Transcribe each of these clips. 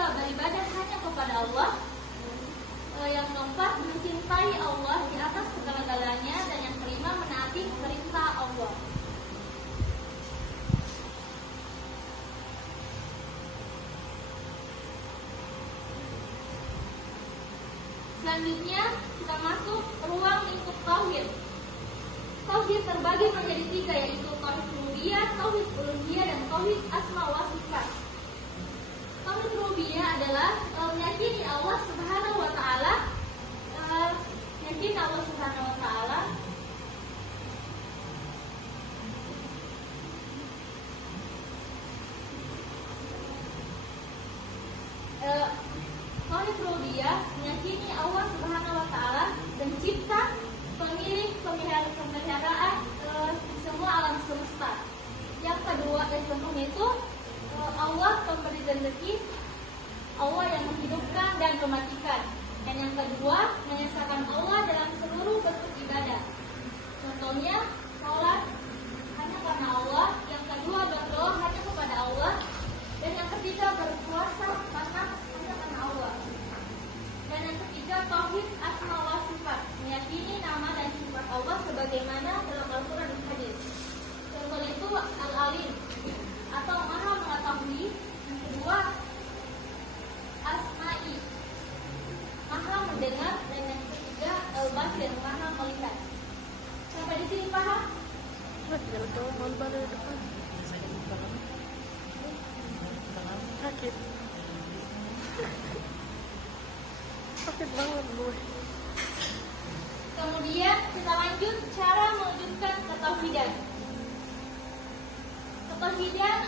ketiga, beribadah hanya kepada Allah. Yang keempat, mencintai Allah di atas segala-galanya. Dan yang kelima, menaati perintah Allah. Selanjutnya kita masuk ruang lingkup tauhid. Tauhid terbagi menjadi tiga, yaitu tauhid rububiyah, tauhid uluhiyah, dan tauhid asma wa sifat. Tauhid rububiyah adalah meyakini Allah Subhanahu wa taala, Tauhid rububiyah meyakini Allah Subhanahu wa taala pencipta, pemilik, pemeliharaan semua alam semesta. Yang kedua, itu Allah pemberi rezeki, Allah yang menghidupkan dan mematikan. Dan yang kedua, mengesahkan Allah dalam seluruh bentuk ibadah. Contohnya, sholat hanya karena Allah. Yang kedua, berdoa hanya kepada Allah. Dan yang ketiga, berpuasa hanya karena Allah. Dan yang ketiga, tauhid asma wa sifat, meyakini nama dan sifat Allah sebagaimana dalam Al-Quran dan Hadis. Contoh itu Al-Alim atau Maha Mengetahui. Yang kedua, Asma'i, Maha Mendengar. Dan yang ketiga, Al-Basir, Maha Melihat. Sampai di sini paham? Sakit. Sakit banget gue. Kemudian kita lanjut cara mewujudkan ketauhidan. Ketauhidan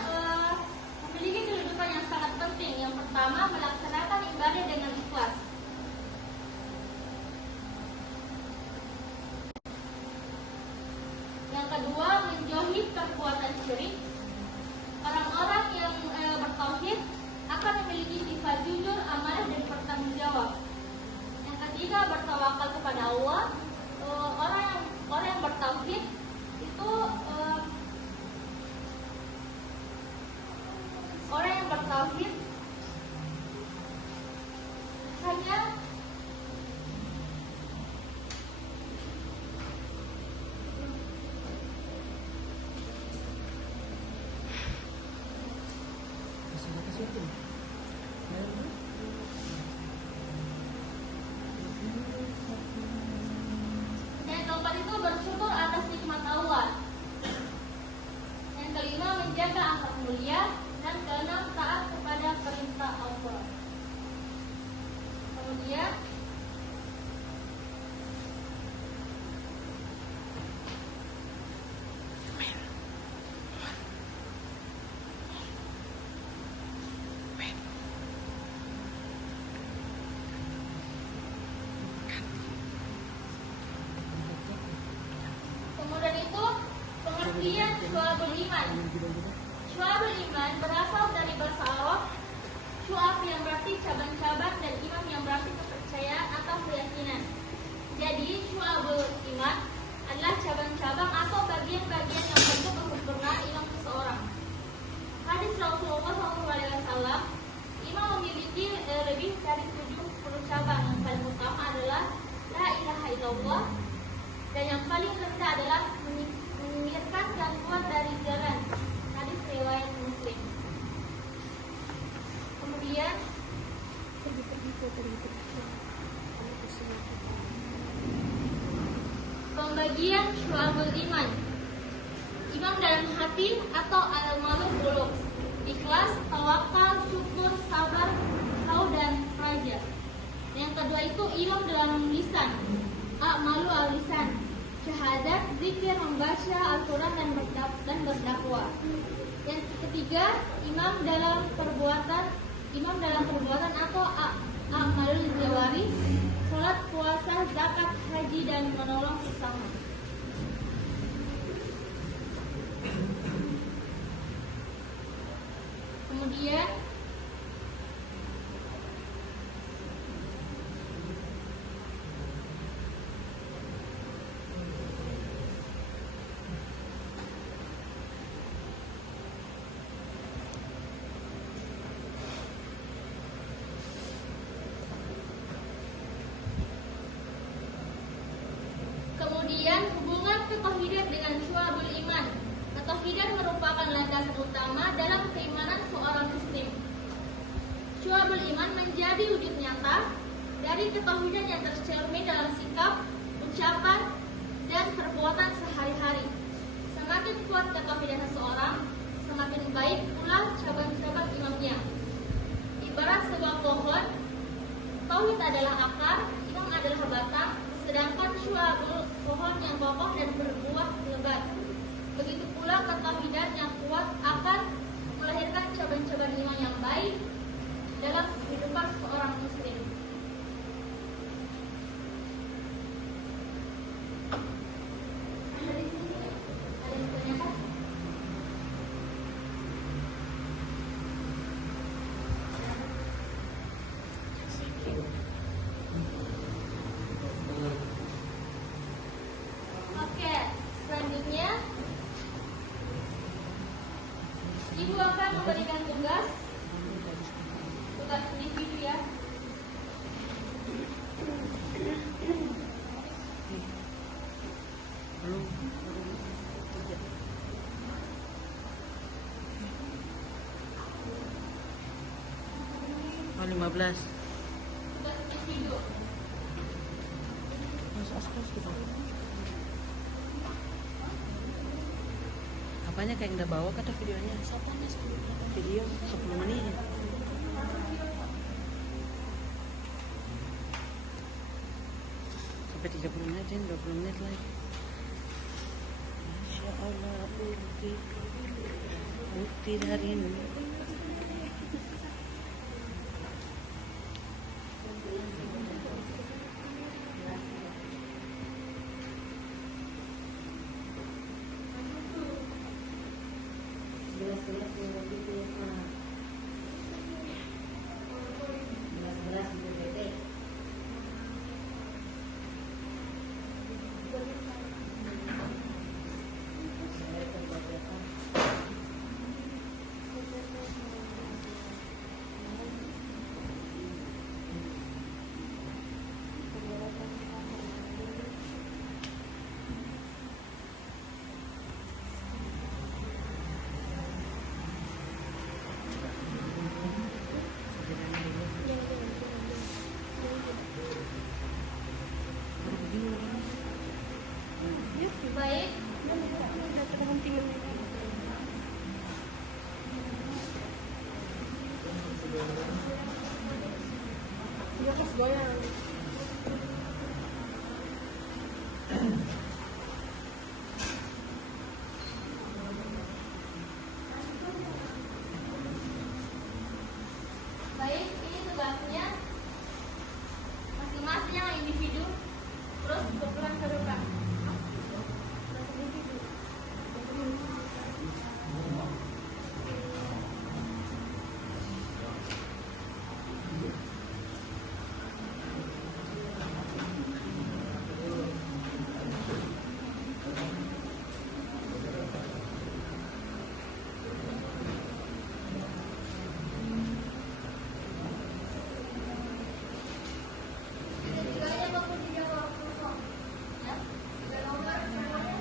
memiliki kedudukan yang sangat penting. Yang pertama, melaksanakan ibadah dengan ikhlas. Yang kedua, menjauhi perbuatan syirik. Orang-orang yang bertauhid akan memiliki sifat jujur, amanah, dan bertanggung jawab. Yang ketiga, bertawakal kepada Allah. Orang yang bertauhid itu orang yang bertauhid hanya bersyukur atas nikmat Allah. Yang kelima, menjaga akhlak mulia. Dan keenam, taat kepada perintah Allah. Kemudian itu pengertian syu'abul iman. Syu'abul iman berasal dari bahasa Arab. Syu'ab yang berarti cabang-cabang dan iman yang berarti kepercayaan atau keyakinan. Jadi syu'abul iman adalah cabang-cabang atau bagian-bagian yang bentuk kesempurnaan iman seseorang. Hadis Rasulullah SAW, iman memiliki lebih dari 70 cabang. Yang paling utama adalah la ilaha illallah. Dan yang paling rendah adalah menyingkirkan gangguan dari jalan. Hadis riwayat Muslim. Kemudian pembagian syu'abul iman. Iman dalam hati atau al-malu qulub. Ikhlas, tawakal, syukur, sabar, tahu dan raja. Yang kedua itu iman dalam lisan. A'malu al-lisan, syahadat, zikir, membaca Al-Quran dan berdakwah. Yang ketiga, imam dalam perbuatan atau a'malul jawari, salat, puasa, zakat, haji, dan menolong sesama. Kemudian ketauhidan dengan syu'abul iman. Ketauhidan merupakan landasan utama dalam keimanan seorang muslim. Syu'abul iman menjadi wujud nyata dari ketauhidan yang tercermin dalam sikap, ucapan, dan perbuatan sehari-hari. Semakin kuat ketauhidan seseorang, semakin baik pula cabang-cabang imannya. Ibarat sebuah pohon, tauhid adalah akar, imam adalah batang, sedangkan syu'abul pohon yang kokoh dan berbuah lebat. Begitu pula ketauhidan yang kuat akan melahirkan cabang-cabang iman yang baik dalam kehidupan seorang muslim. Dari sini ada yang ditanyakan? Oke, selanjutnya Ibu akan memberikan tugas individu ya. Oh, 15. Tugas individu. Apanya kayak udah bawa kata videonya? Video 10 menit. Sampai 30 menit, 20 menit lagi. Masya Allah, bukti hari ini. Baik, Dia pas goyang. baik, ini tugasnya masing-masing yang individu, terus berperan kedudukan. Tiga-tiganya maupun tiga kelompok. Ya, tiga nomor semuanya.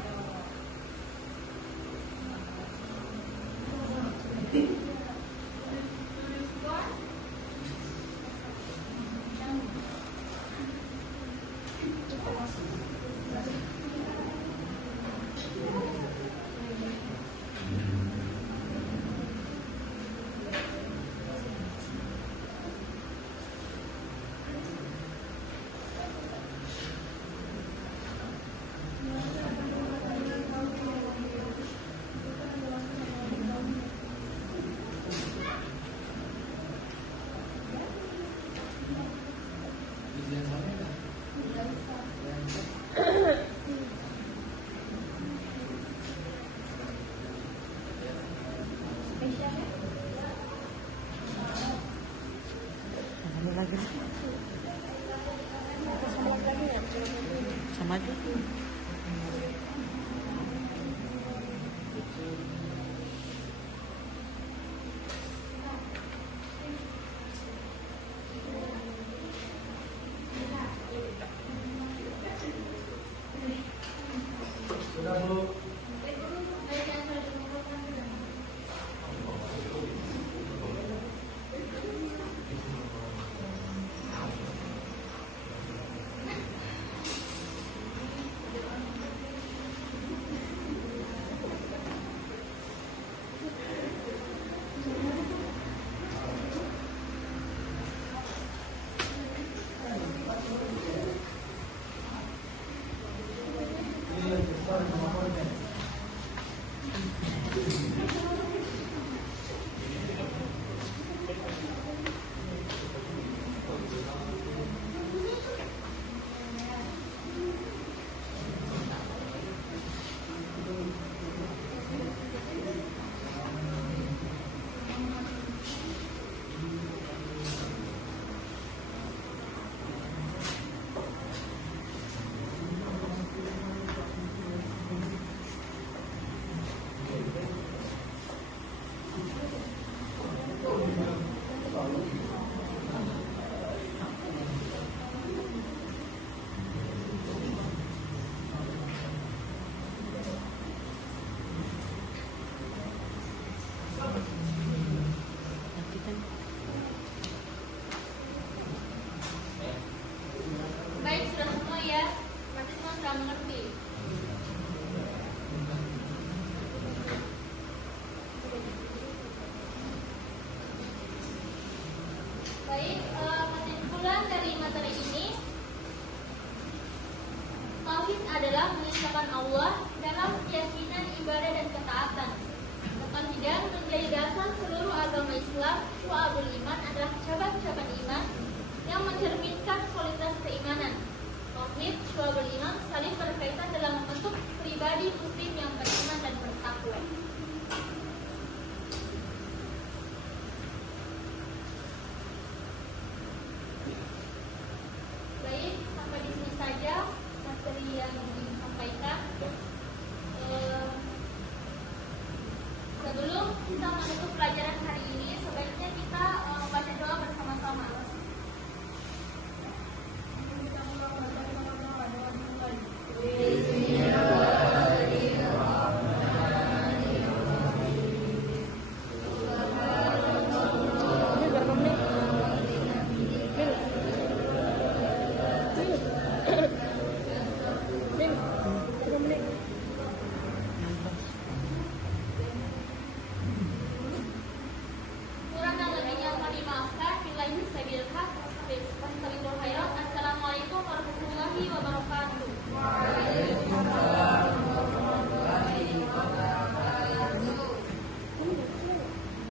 Ada lagi nih. Sama aja. Kesimpulan dari materi ini, tauhid adalah mengesahkan Allah dalam keyakinan, ibadah, dan ketaatan. Ketauhidan menjadi dasar seluruh agama Islam. Wa